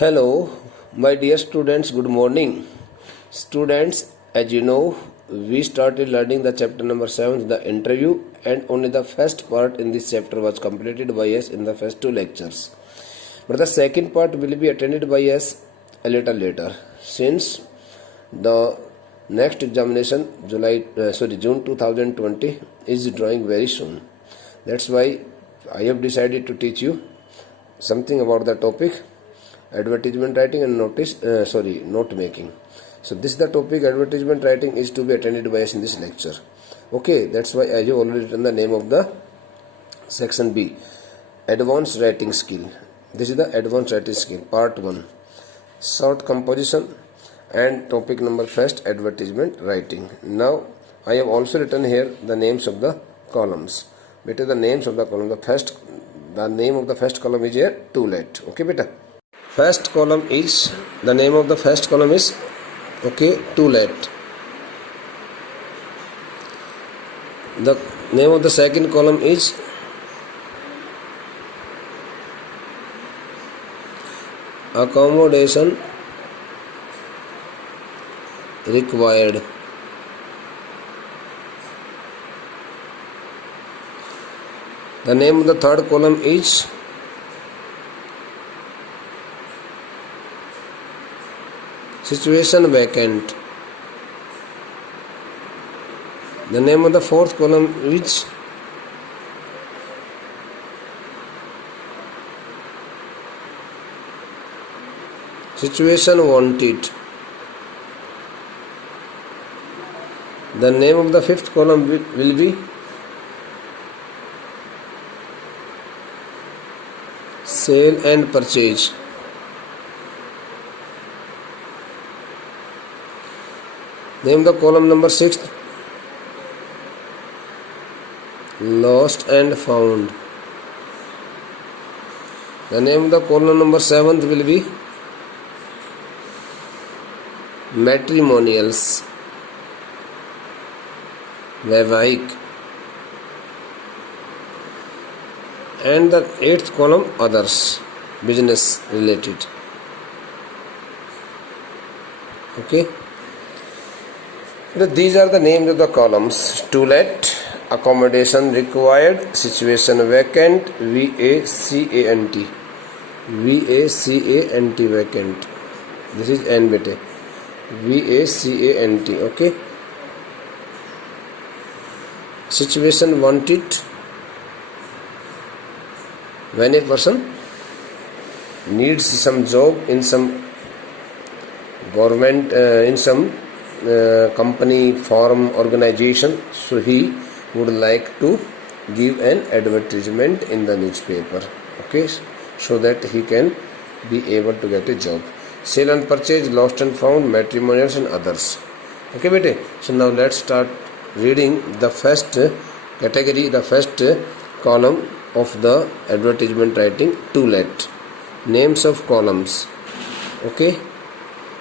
Hello, my dear students, good morning. Students, as you know, we started learning the chapter number 7, the interview, and only the first part in this chapter was completed by us in the first two lectures. But the second part will be attended by us a little later, since the next examination, June 2020, is drawing very soon. That's why I have decided to teach you something about the topic advertisement writing and note making. So this is the topic. Advertisement writing is to be attended by us in this lecture. Okay, that's why I have already written the name of the section B, advanced writing skill. This is the advanced writing skill part 1, short composition, and topic number first, advertisement writing. Now I have also written here the names of the columns. Beta, the names of the column, the name of the first column is here to let. Okay beta, first column is, the name of the first column is, okay, to let. The name of the second column is accommodation required. The name of the third column is situation vacant. The name of the fourth column is situation wanted. The name of the fifth column will be sale and purchase. Name the column number 6, lost and found. The name of the column number 7 will be matrimonials, वैवाहिक. And the 8th column, others, business related. Okay, these are the names of the columns: to let, accommodation required, situation vacant, vacant, vacant. This is N bete, vacant. Okay, situation wanted, when a person needs some job in some government, in some company, firm, organization, so he would like to give an advertisement in the newspaper, okay, so that he can be able to get a job. Sale and purchase, lost and found, matrimonials and others. Okay bete, so now let's start reading the first category, the first column of the advertisement writing, to let. Names of columns. Okay,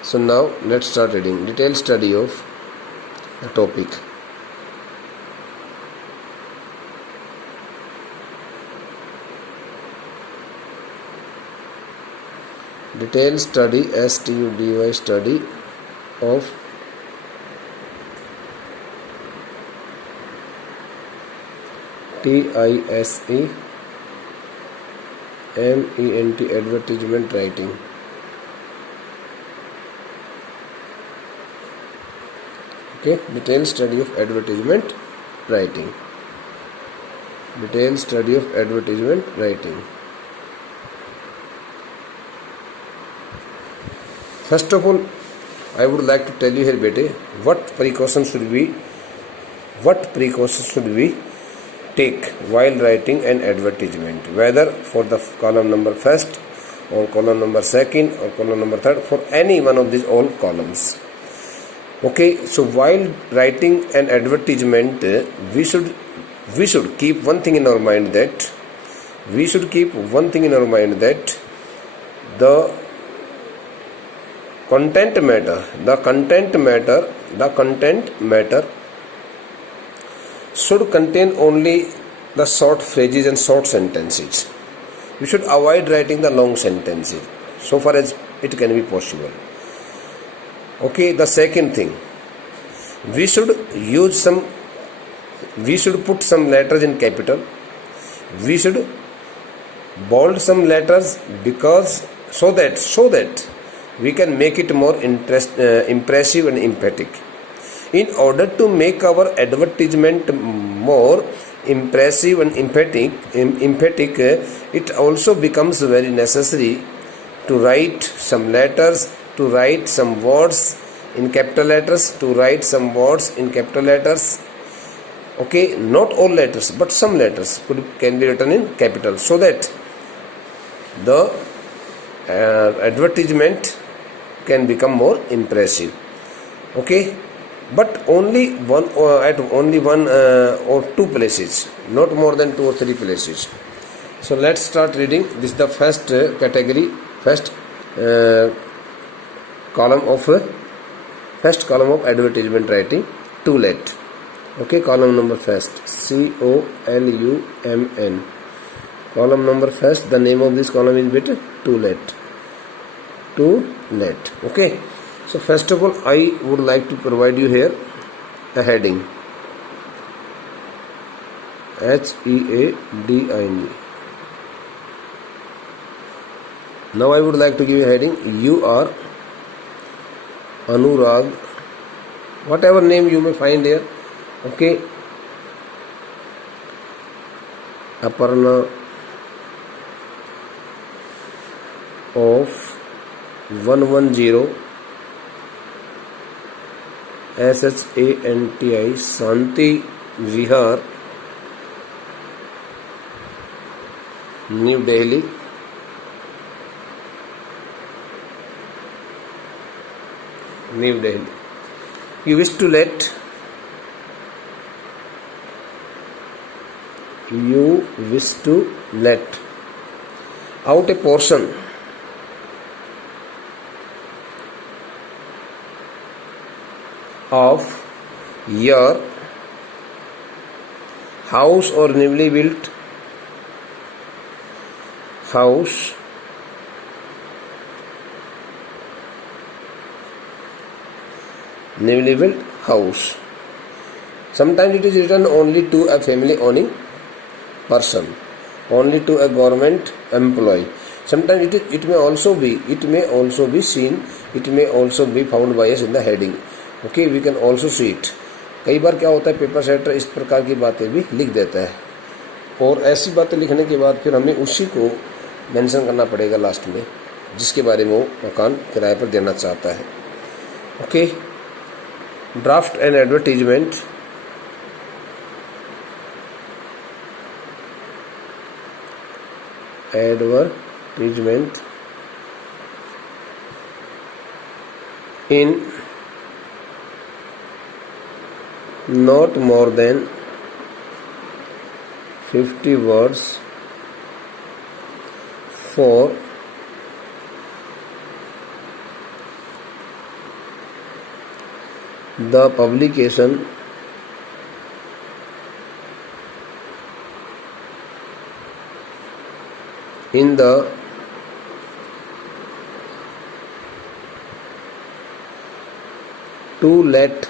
so now let's start reading. Detailed study of the topic. Detailed study, STUDY, study of TISE MENT, advertisement writing. Okay, detailed study of advertisement writing. Detailed study of advertisement writing. First of all, I would like to tell you here bete, what precautions should we take while writing an advertisement, whether for the column number first or column number second or column number third, for any one of these all columns. Okay, so while writing an advertisement, we should keep one thing in our mind, that the content matter should contain only the short phrases and short sentences. We should avoid writing the long sentences. so far as it can be possible. Okay, the second thing, we should put some letters in capital. We should bold some letters because so that we can make it more impressive and emphatic. In order to make our advertisement more impressive and emphatic, it also becomes very necessary to write some letters, to write some words in capital letters, Okay, not all letters, but some letters can be written in capital, so that the advertisement can become more impressive. Okay, but only one or two places, not more than 2 or 3 places. So let's start reading. This is the first category, first column of advertisement writing, to let. Okay, column number first, COLUMN. Column number first, the name of this column is bit to let. Okay, so first of all, I would like to provide you here a heading, HEADING. Now I would like to give you a heading, you are Anurag, whatever name you may find here. Okay, Aparna of 110 SHANTI Shanti Vihar, New Delhi. You wish to let out a portion of your house or newly built house Sometimes it is written only to a family owning person, only to a government employee. Sometimes it may also be seen, it may also be found by us in the heading. Okay, we can also see it. कई बार क्या होता है, paper setter इस प्रकार की बातें भी लिख देता है, और ऐसी बातें लिखने के बाद फिर हमें उसी को मेंशन करना पड़ेगा लास्ट में, जिसके बारे में वो मकान किराए पर देना चाहता है. Okay, draft and advertisement. In not more than 50 words for the publication in the to let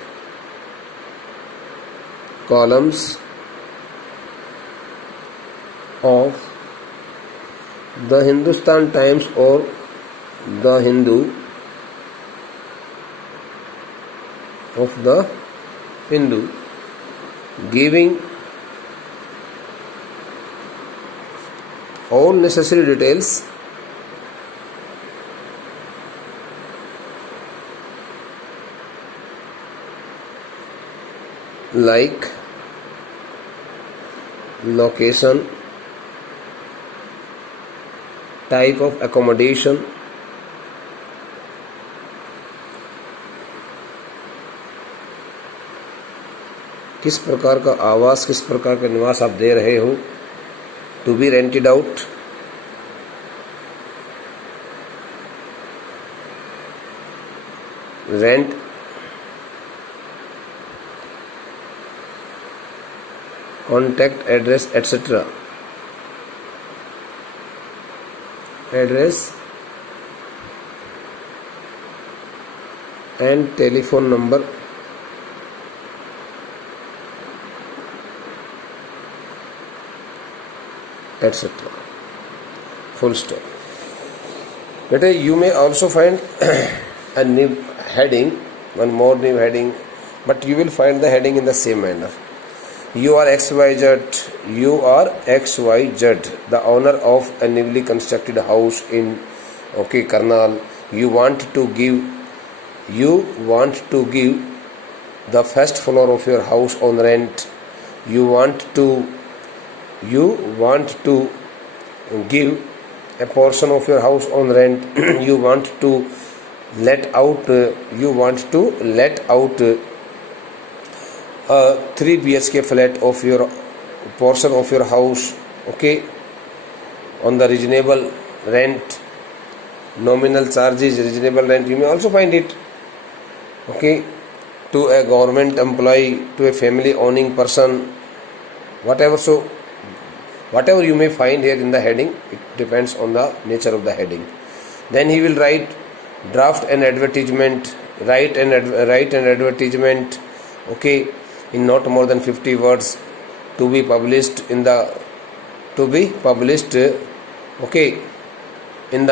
columns of the Hindustan Times or the Hindu, giving all necessary details like location, type of accommodation, किस प्रकार का आवास, किस प्रकार का निवास आप दे रहे हो, to be rented out, rent, contact address etcetera. Address and telephone number etc. Full stop. Better you may also find a new heading, one more new heading, but you will find the heading in the same manner. You are XYZ, you are XYZ, the owner of a newly constructed house in Karnal. You want to give the first floor of your house on rent. You want to give a portion of your house on rent. You want to let out a 3 BHK flat of your portion of your house, on the reasonable rent, nominal charges, reasonable rent. You may also find it, to a government employee, to a family owning person, whatever. So whatever you may find here in the heading, it depends on the nature of the heading. Then he will write draft an advertisement, write an advertisement, in not more than 50 words, to be published in the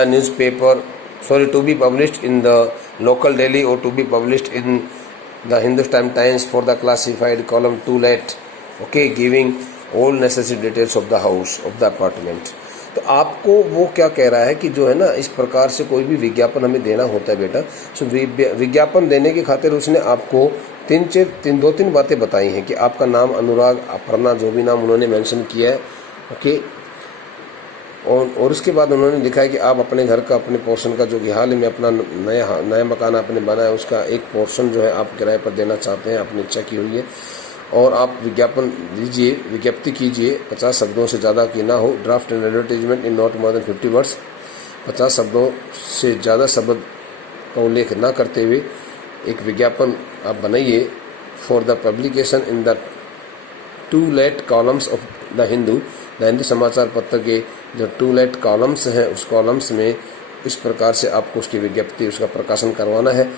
newspaper, to be published in the local daily, or to be published in the Hindustan Times for the classified column to let, giving all necessary details of the house, of the apartment. तो आपको वो क्या कह रहा है कि जो है ना, इस प्रकार से कोई भी विज्ञापन हमें देना होता है बेटा, सो विज्ञापन देने की खातिर उसने आपको दो तीन बातें बताई हैं कि आपका नाम अनुराग, अपर्णा, जो भी नाम उन्होंने मेंशन किया है, और उसके बाद उन्होंने लिखा है कि आप अपने घर का, अपने पोर्शन का, जो कि हाल ही में अपना नया मकान आपने बनाया, उसका एक पोर्शन जो है आप किराए पर देना चाहते हैं, आपने इच्छा की हुई है, और आप विज्ञापन दीजिए, विज्ञप्ति कीजिए, 50 शब्दों से ज़्यादा की ना हो। Draft and advertisement in not more than 50 words, 50 शब्दों से ज़्यादा शब्द का उल्लेख ना करते हुए एक विज्ञापन आप बनाइए for the publication in the 2 let columns of the Hindu समाचार पत्र के जो 2 लेट कॉलम्स हैं, उस कॉलम्स में इस प्रकार से आपको उसकी विज्ञप्ति, उसका प्रकाशन करवाना है।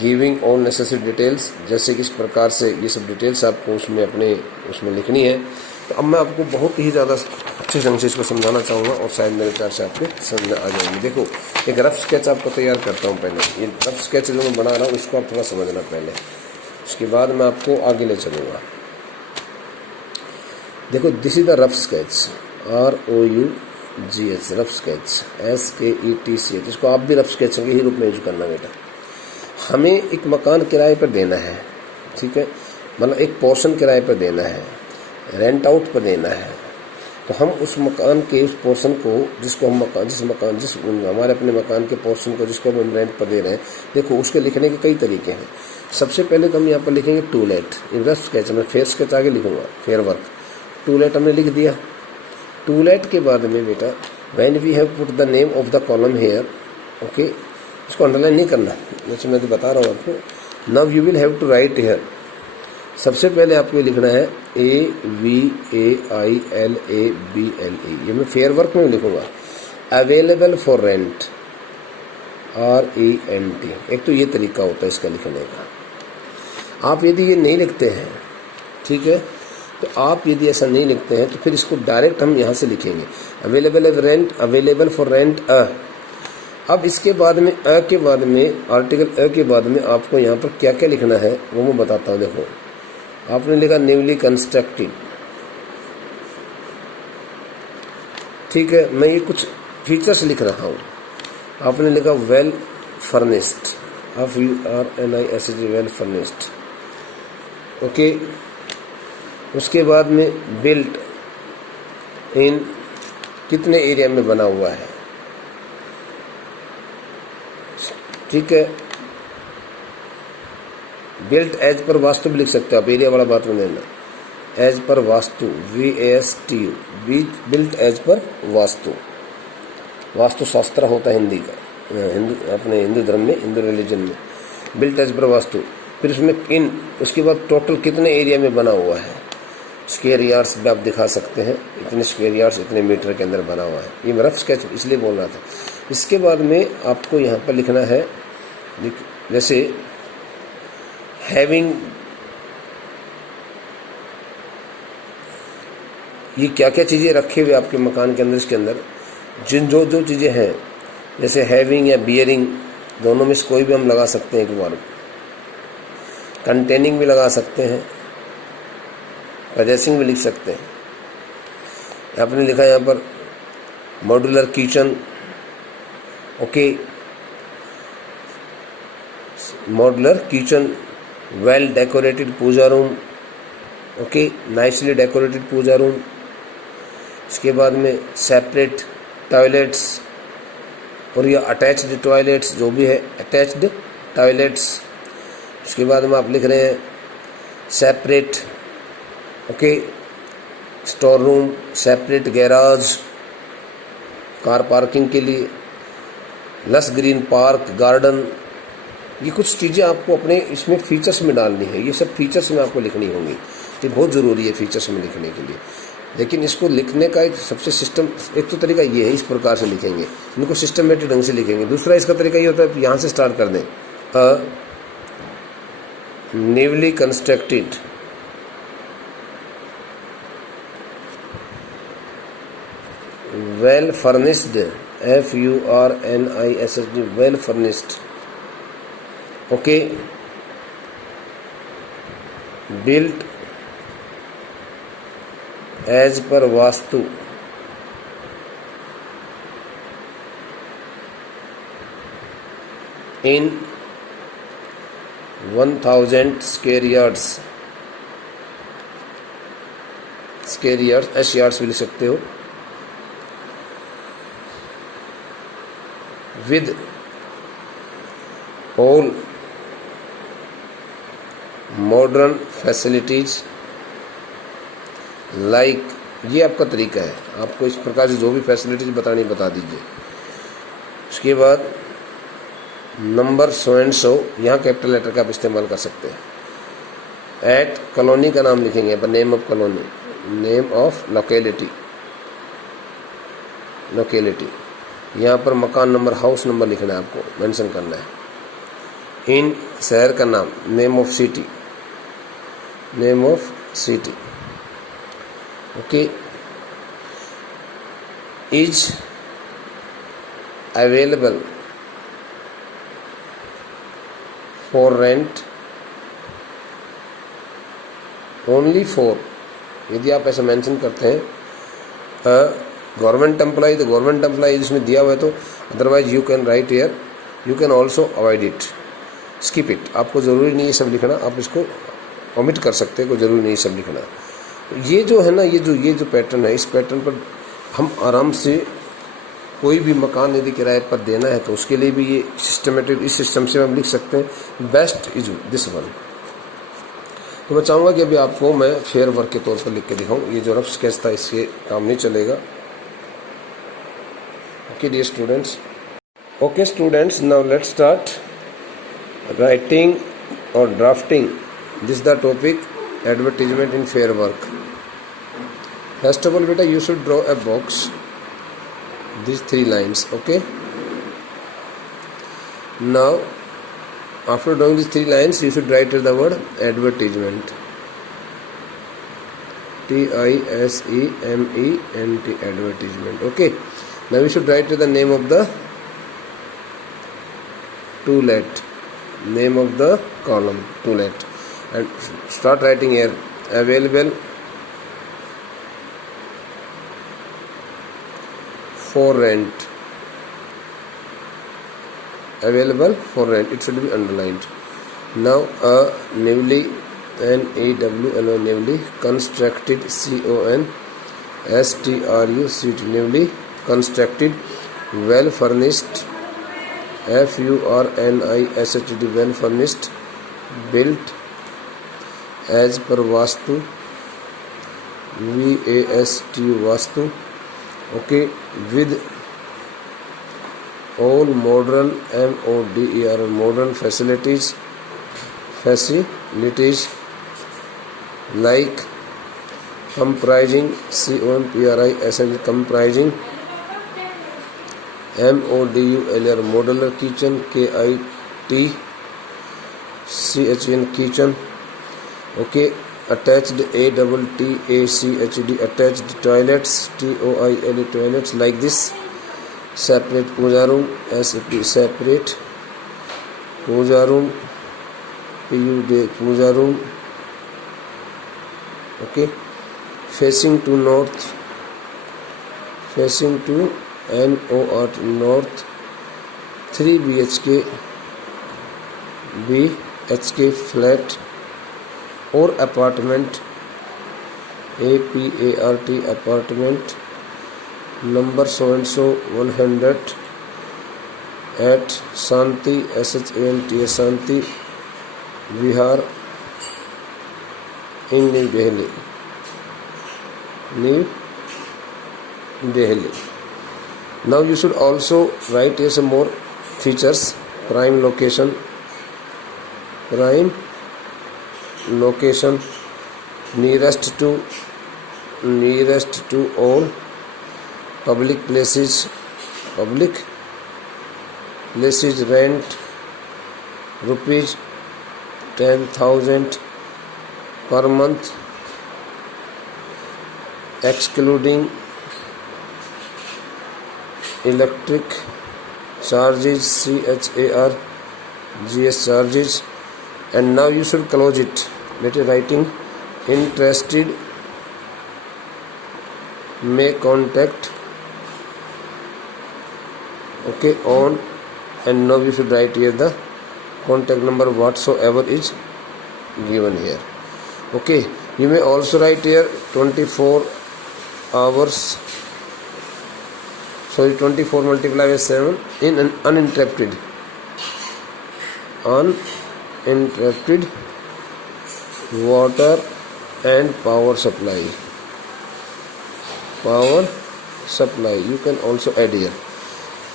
गिविंग ऑल नेसेसरी डिटेल्स, जैसे कि इस प्रकार से ये सब डिटेल्स आपको उसमें लिखनी है। तो अब मैं आपको बहुत ही ज़्यादा अच्छे ढंग से इसको समझाना चाहूँगा, और शायद मेरे ख्याल से आपके समझ में आ जाएगी। देखो, एक रफ स्केच आपको तैयार करता हूँ। पहले ये रफ स्केच जो मैं बना रहा हूँ, इसको आप थोड़ा समझना पहले, उसके बाद मैं आपको आगे ले चलूँगा। देखो, this is the rough sketch, ROUGH, rough sketch, SKETCH। इसको आप भी रफ स्केच के ही रूप में यूज करना बेटा। हमें एक मकान किराए पर देना है, ठीक है, मतलब एक पोर्शन किराए पर देना है, रेंट आउट पर देना है। तो हम उस मकान के उस पोर्शन को, जिसको हम हमारे अपने मकान के पोर्शन को जिसको हम रेंट पर दे रहे हैं, देखो उसके लिखने के कई तरीके हैं। सबसे पहले तो हम यहाँ पर लिखेंगे टू लेट। रफ स्केच में फेयर स्केच आगे लिखूंगा, फेयर वर्क। टू लेट हमने लिख दिया। टू लेट के बाद में बेटा, when we have put the name of the column here, इसको अंडरलाइन नहीं करना, जैसे मैं तो बता रहा हूँ आपको। Now you will have to write here, सबसे पहले आपको लिखना है AVAILABLE, ये मैं फेयर वर्क में लिखूंगा। Available for rent, RENT। एक तो ये तरीका होता है इसका लिखने का। आप यदि ये नहीं लिखते हैं, ठीक है, तो आप यदि ऐसा नहीं लिखते हैं तो फिर इसको डायरेक्ट हम यहाँ से लिखेंगे, available rent, available for rent अब इसके बाद में के बाद में आर्टिकल के बाद में आपको यहाँ पर क्या क्या लिखना है वो मैं बताता हूँ। देखो, आपने लिखा न्यूली कंस्ट्रक्टेड, ठीक है, मैं ये कुछ फीचर्स लिख रहा हूँ। आपने लिखा well furnished, FURNISHD, well furnished, okay. उसके बाद में बिल्ट इन, कितने एरिया में बना हुआ है, ठीक है। बिल्ट एज पर वास्तु भी लिख सकते हो आप, एरिया वाला बात में देना, as per vastu, VASTU, built as per vastu. Vastu शास्त्र होता है हिंदी का, अपने हिंदू धर्म में, हिंदू रिलीजन में, बिल्ट एज पर वास्तु। फिर उसमें इन, उसके बाद टोटल कितने एरिया में बना हुआ है, स्क्वायर यार्ड्स में आप दिखा सकते हैं, इतने स्क्वायर यार्ड्स इतने मीटर के अंदर बना हुआ है। ये मैं रफ स्केच इसलिए बोल रहा था। इसके बाद में आपको यहाँ पर लिखना है, जैसे हैविंग, ये क्या क्या चीज़ें रखे हुए आपके मकान के अंदर, इसके अंदर जिन जो जो चीज़ें हैं, जैसे हैविंग या बियरिंग, दोनों में से कोई भी हम लगा सकते हैं एक बार। कंटेनिंग भी लगा सकते हैं, पजेसिंग भी लिख सकते हैं। आपने लिखा यहाँ पर modular kitchen, okay, modular kitchen, well decorated puja room, okay, nicely decorated puja room. इसके बाद में सेपरेट टॉयलेट्स, और ये अटैच्ड टॉयलेट्स, जो भी है अटैच्ड टॉयलेट्स। उसके बाद में आप लिख रहे हैं separate, okay, store room, separate garage, car parking के लिए, लस ग्रीन पार्क, गार्डन। ये कुछ चीज़ें आपको अपने इसमें फीचर्स में डालनी है, ये सब फीचर्स में आपको लिखनी होंगी। ये बहुत ज़रूरी है फीचर्स में लिखने के लिए। लेकिन इसको लिखने का एक सबसे सिस्टम, एक तो तरीका ये है, इस प्रकार से लिखेंगे, इनको सिस्टमेटिक ढंग से लिखेंगे। दूसरा इसका तरीका ये होता है, यहाँ से स्टार्ट कर दें, newly constructed, well furnished, FURNISHD, well furnished, okay, built as per vastu, in 1000 square yards, square yards, S yards भी लिख सकते हो, with all modern facilities like, ये आपका तरीका है, आपको इस प्रकार से जो भी फैसिलिटीज बतानी बता दीजिए। उसके बाद नंबर सो एंड सो, यहाँ कैपिटल लेटर का आप इस्तेमाल कर सकते हैं। एट कॉलोनी का नाम लिखेंगे, पर name of colony, name of locality, locality. यहाँ पर मकान नंबर, हाउस नंबर लिखना है, आपको मेंशन करना है। इन शहर का नाम, name of city, name of city, okay. Is available for rent only for, यदि आप ऐसा मेंशन करते हैं गवर्नमेंट एम्प्लॉय, तो गवर्नमेंट एम्प्लॉय इसमें दिया हुआ है, तो otherwise you can write here, you can also avoid it, skip it. आपको ज़रूरी नहीं है सब लिखना, आप इसको ओमिट कर सकते हैं, कोई ज़रूरी नहीं सब लिखना। ये जो है ना, ये जो पैटर्न है, इस पैटर्न पर हम आराम से कोई भी मकान यदि किराए पर देना है तो उसके लिए भी ये सिस्टमेटिक, इस सिस्टम से हम लिख सकते हैं। Best is this one. तो मैं चाहूँगा कि अभी आपको मैं फेयर वर्क के तौर पर लिख के दिखाऊँ। ये जो रफ स्केच था इससे काम नहीं चलेगा। Okay dear students, okay students, now let's start writing और drafting. This the topic advertisement in fair work. First of all beta, you should draw a box, these 3 lines, okay. Now after drawing these 3 lines, you should write the word advertisement, TISEMENT, advertisement, okay. Now we should write the name of the to let, name of the column to let, and start writing here available for rent, available for rent, it should be underlined. Now a newly, NEWLY, newly constructed, CONSTRUCT, newly constructed, well furnished, FURNISHD, well furnished, built as per vastu, VASTU, vastu, okay, with all modern, MODER, modern facilities like comprising, COMPRISING, comprising, MODULR, modular kitchen, KIT, CHN kitchen. Okay, attached ATTACHD attached toilets, TOILE toilets like this. Separate puja room, SAP separate puja room, PUD puja room. Okay, facing to north, facing to NOR north, 3 BHK flat or apartment, APART apartment, number so and so 100 at Shanti SHANT Shanti Vihar in New Delhi. Now you should also write here some more features. Prime location, nearest to all public places, rent rupees 10,000 per month, excluding electric charges, GS charges. And now you should close it. Let it writing interested may contact. Okay, on, and now you should write here the contact number whatsoever is given here. Okay, you may also write here 24 hours. So 24 multiplied by 7 in uninterrupted water and power supply. You can also add here.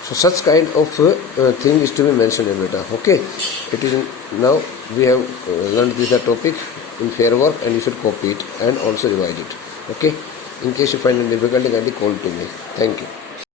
So such kind of thing is to be mentioned here, beta. Okay, it is now we have learned this topic in fair work, and you should copy it and also revise it. Okay, in case you find any difficulty, kindly call to me. Thank you.